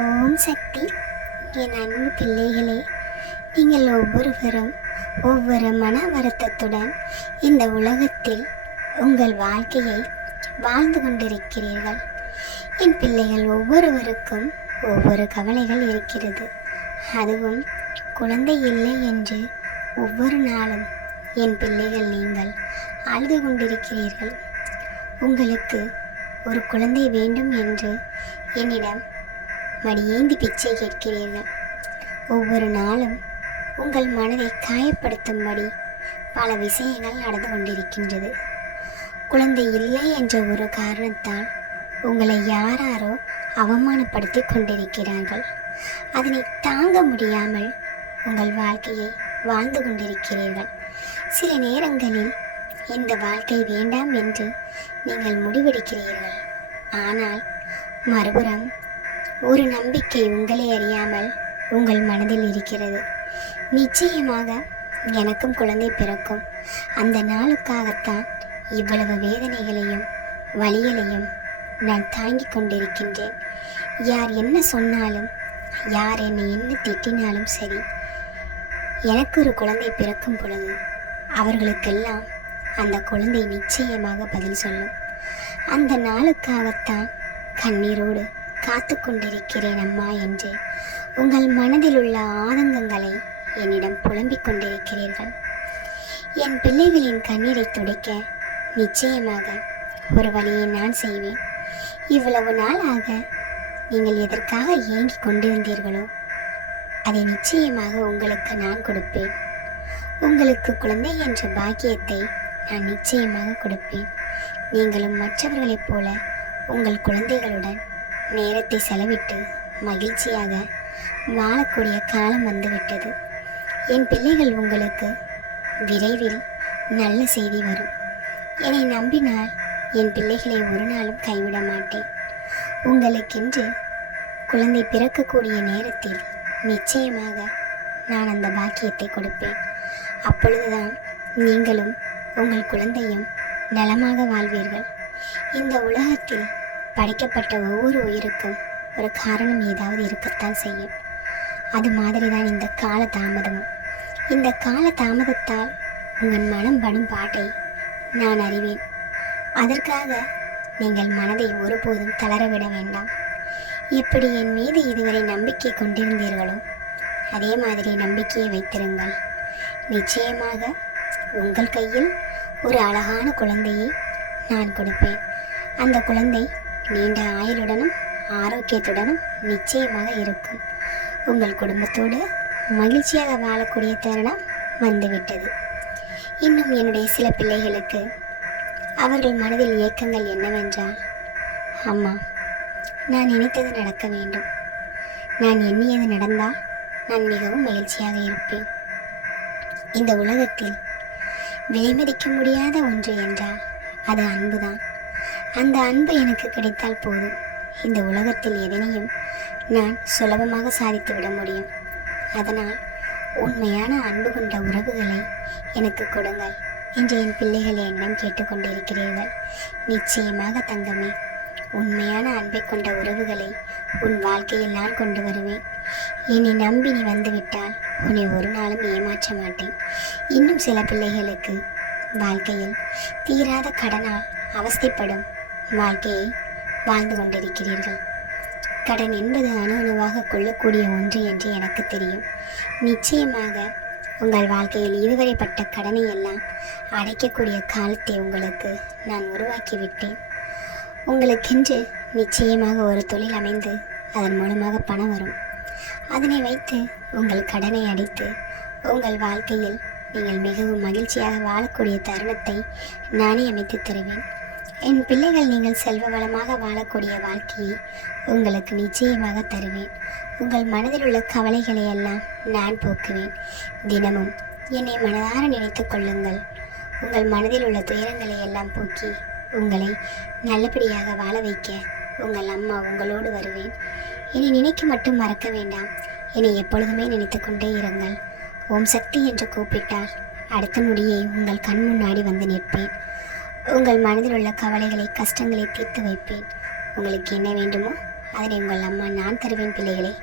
ஓம் சக்தி. என் அன்பு பிள்ளைகளே நீங்கள் ஒவ்வொருவரும் ஒவ்வொரு மன வருத்தத்துடன் இந்த உலகத்தில் உங்கள் வாழ்க்கையை வாழ்ந்து கொண்டிருக்கிறீர்கள். என் பிள்ளைகள் ஒவ்வொருவருக்கும் ஒவ்வொரு கவலைகள் இருக்கிறது. அதுவும் குழந்தை இல்லை என்று ஒவ்வொரு நாளும் என் பிள்ளைகள் நீங்கள் அழுது கொண்டிருக்கிறீர்கள். உங்களுக்கு ஒரு குழந்தை வேண்டும் என்று என்னிடம் மடியேந்தி பிச்சை கேட்கிறீர்கள். ஒவ்வொரு நாளும் உங்கள் மனதை காயப்படுத்தும்படி பல விஷயங்கள் நடந்து கொண்டிருக்கின்றது. குழந்தை இல்லை என்ற ஒரு காரணத்தால் உங்களை யாராரோ அவமானப்படுத்தி கொண்டிருக்கிறார்கள். அதனை தாங்க முடியாமல் உங்கள் வாழ்க்கையை வாழ்ந்து கொண்டிருக்கிறீர்கள். சில நேரங்களில் இந்த வாழ்க்கை வேண்டாம் என்று நீங்கள் முடிவெடுக்கிறீர்கள். ஆனால் மறுபுறம் ஒரு நம்பிக்கை உங்களை அறியாமல் உங்கள் மனதில் இருக்கிறது. நிச்சயமாக எனக்கும் குழந்தை பிறக்கும். அந்த நாளுக்காகத்தான் இவ்வளவு வேதனைகளையும் வழிகளையும் நான் தாங்கிக் கொண்டிருக்கின்றேன். யார் என்ன சொன்னாலும் யார் என்னை என்ன திட்டினாலும் சரி எனக்கு ஒரு குழந்தை பிறக்கும் பொழுது அவர்களுக்கெல்லாம் அந்த குழந்தை நிச்சயமாக பதில் சொல்லும். அந்த நாளுக்காகத்தான் கண்ணீரோடு காத்து கொண்டிருக்கிறேன் அம்மா என்று உங்கள் மனதில் உள்ள ஆதங்கங்களை என்னிடம் புலம்பிக் கொண்டிருக்கிறீர்கள். என் பிள்ளைகளின் கண்ணீரை துடைக்க நிச்சயமாக ஒரு வழியை நான் செய்வேன். இவ்வளவு நாளாக நீங்கள் எதற்காக ஏங்கிக் கொண்டிருந்தீர்களோ அதை நிச்சயமாக உங்களுக்கு நான் கொடுப்பேன். உங்களுக்கு குழந்தை என்ற பாக்கியத்தை நான் நிச்சயமாக கொடுப்பேன். நீங்களும் மற்றவர்களைப் போல உங்கள் குழந்தைகளுடன் நேரத்தை செலவிட்டு மகிழ்ச்சியாக வாழக்கூடிய காலம் வந்துவிட்டது. என் பிள்ளைகள் உங்களுக்கு விரைவில் நல்ல செய்தி வரும். என்னை நம்பினால் என் பிள்ளைகளை ஒரு நாளும் கைவிட மாட்டேன். உங்களுக்கென்று குழந்தை பிறக்கக்கூடிய நேரத்தில் நிச்சயமாக நான் அந்த பாக்கியத்தை கொடுப்பேன். அப்பொழுதுதான் நீங்களும் உங்கள் குழந்தையும் நலமாக வாழ்வீர்கள். இந்த உலகத்தில் படைக்கப்பட்ட ஒவ்வொரு உயிருக்கும் ஒரு காரணம் ஏதாவது இருக்கத்தான் செய்யும். அது மாதிரி தான் இந்த கால தாமதமும். இந்த கால தாமதத்தால் உங்கள் மனம் படும் பாட்டை நான் அறிவேன். அதற்காக நீங்கள் மனதை ஒருபோதும் தளரவிட வேண்டாம். எப்படி என் மீது இதுவரை நம்பிக்கை கொண்டிருந்தீர்களோ அதே மாதிரி நம்பிக்கையை வைத்திருங்கள். நிச்சயமாக உங்கள் கையில் ஒரு அழகான குழந்தையை நான் கொடுப்பேன். அந்த குழந்தை நீண்ட ஆயுளுடனும் ஆரோக்கியத்துடனும் நிச்சயமாக இருக்கும். உங்கள் குடும்பத்தோடு மகிழ்ச்சியாக வாழக்கூடிய தருணம் வந்துவிட்டது. இன்னும் என்னுடைய சில பிள்ளைகளுக்கு அவர்கள் மனதில் ஏக்கங்கள் என்னவென்றால் அம்மா நான் நினைத்தது நடக்க வேண்டும். நான் எண்ணியது நடந்தால் நான் மிகவும் மகிழ்ச்சியாக இருப்பேன். இந்த உலகத்தில் விலைமதிக்க முடியாத ஒன்று என்றால் அது அன்புதான். அந்த அன்பு எனக்கு கிடைத்தால் போதும். இந்த உலகத்தில் எதனையும் நான் சுலபமாக சாதித்து விட முடியும். அதனால் உண்மையான அன்பு கொண்ட உறவுகளை எனக்கு கொடுங்கள். என்று என் பிள்ளைகள் என்னிடம் கேட்டுக்கொண்டிருக்கிறீர்கள். நிச்சயமாக தங்கமே உண்மையான அன்பை கொண்ட உறவுகளை உன் வாழ்க்கையில் நான் கொண்டு வருவேன். என்னை நம்பி நீ வந்துவிட்டால் உன்னை ஒரு நாளும் ஏமாற்ற மாட்டேன். இன்னும் சில பிள்ளைகளுக்கு வாழ்க்கையில் தீராத கடனால் அவஸ்தைப்படும் வாழ்க்கையை வாழ்ந்து கொண்டிருக்கிறீர்கள். கடன் என்பது அணு அணுவாக கொள்ளக்கூடிய ஒன்று என்று எனக்கு தெரியும். நிச்சயமாக உங்கள் வாழ்க்கையில் இதுவரைப்பட்ட கடனை எல்லாம் அடைக்கக்கூடிய காலத்தை உங்களுக்கு நான் உருவாக்கிவிட்டேன். உங்களுக்கென்று நிச்சயமாக ஒரு தொழில் அமைந்து அதன் மூலமாக பணம் வரும். அதனை வைத்து உங்கள் கடனை அடைத்து உங்கள் வாழ்க்கையில் நீங்கள் மிகவும் மகிழ்ச்சியாக வாழக்கூடிய தருணத்தை நானே அமைத்து தருவேன். என் பிள்ளைகள் நீங்கள் செல்வ வளமாக வாழக்கூடிய வாழ்க்கையை உங்களுக்கு நிச்சயமாக தருவேன். உங்கள் மனதில் உள்ள கவலைகளை எல்லாம் நான் போக்குவேன். தினமும் என்னை மனதார நினைத்து கொள்ளுங்கள். உங்கள் மனதில் உள்ள துயரங்களை எல்லாம் போக்கி உங்களை நல்லபடியாக வாழ வைக்க உங்கள் அம்மா உங்களோடு வருவேன். என்னை நினைக்க மட்டும் மறக்க வேண்டாம். என்னை எப்பொழுதுமே நினைத்து கொண்டே இருங்கள். ஓம் சக்தி என்று கூப்பிட்டால் அடுத்த நொடியே உங்கள் கண் முன்னாடி வந்து நிற்பேன். உங்கள் மனதில் உள்ள கவலைகளை கஷ்டங்களை தீர்த்து வைப்பேன். உங்களுக்கு என்ன வேண்டுமோ அதனை உங்கள் அம்மா நான் தருவேன் பிள்ளைகளே.